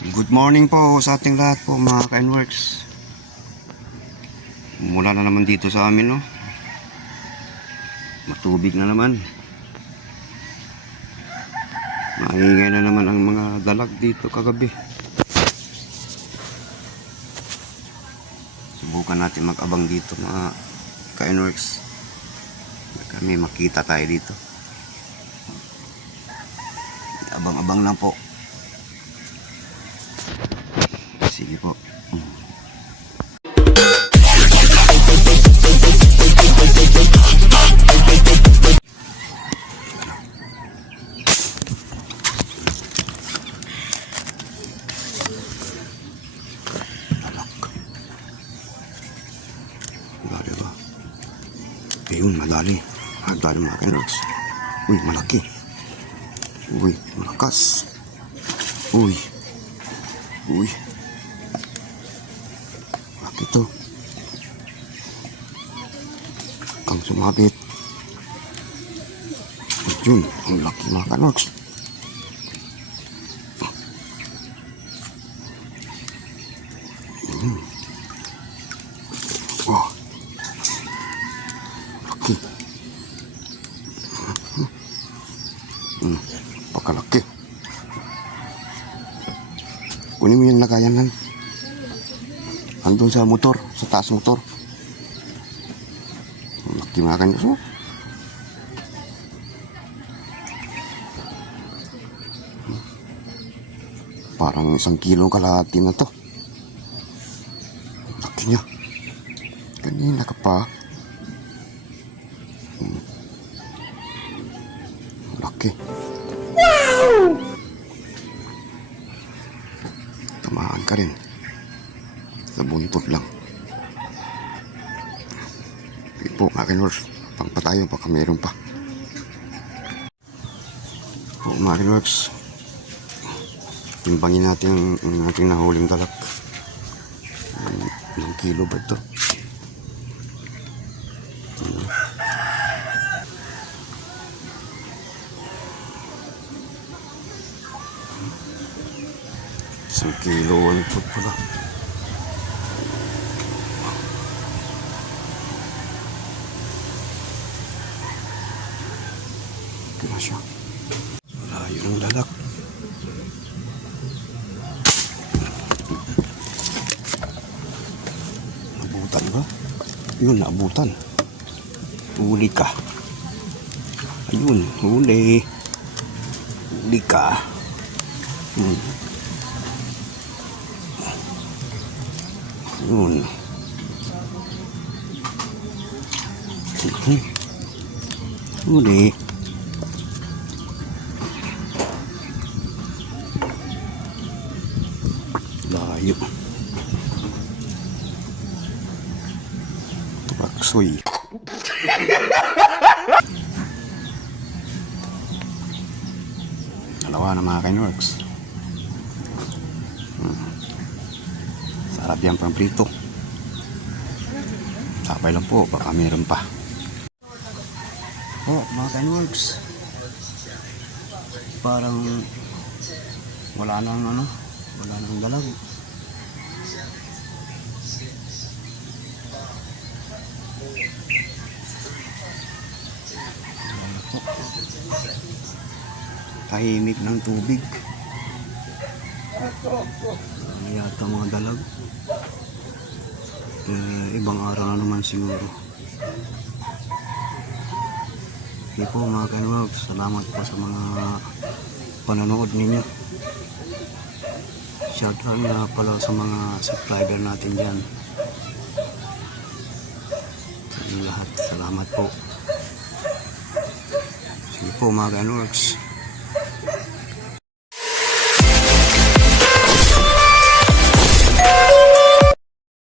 Good morning po sa ating lahat po mga Kainworks. Mula na naman dito sa amin no. Matubig na naman. Maingay na naman ang mga dalag dito kagabi. Subukan natin mag-abang dito mga Kainworks. Kami makita tayo dito. Abang-abang lang po. Sige po. Mm. Alak. Madali ba? Ayun, madali. Madali mga kairogs. Uy, malaki. Uy, malakas. Uy. Uy. itu kang sumabit. Jun ang laki makan Ox hmm. wah. Laki. Hmm. pakalaki kunin mo yung Andun sa motor, sa taas motor. Ang Laki mga kanyos mo. Parang isang kilong kalahati na to. Ang Laki niya. Kanina ka pa. Hmm. Ang Laki. Tamaan ka rin. Sa buntot lang. Sige po, mga kinworks. Pangpatayo baka meron pa. Po, mga kinworks. Timbangin natin ang, ang ating nahuling dalak. Um, ilang kilo ba ito? Isang kilo, one foot pala. Okay na siya. Layo ng lalak. Nabutan ba? Yun, naabutan. Huli ka. Ayun, huli. Huli ka. Hmm. Yun. Mhm. Huli. Layo. Raksoy. Dalawa na mga kinworks. Hmm. Sarap yan pang prito. Sabay lang po, baka meron pa. Oh, mga kinworks. Parang wala nang ano, wala nang dalag. Tahimik ng tubig. Ano yata mga dalag? Eh, ibang araw na naman siguro. Okay po mga kanwag, salamat po sa mga panonood ninyo. Shout out nga pala sa mga subscriber natin dyan. Sa lahat, salamat po. Sige po mga kanworks.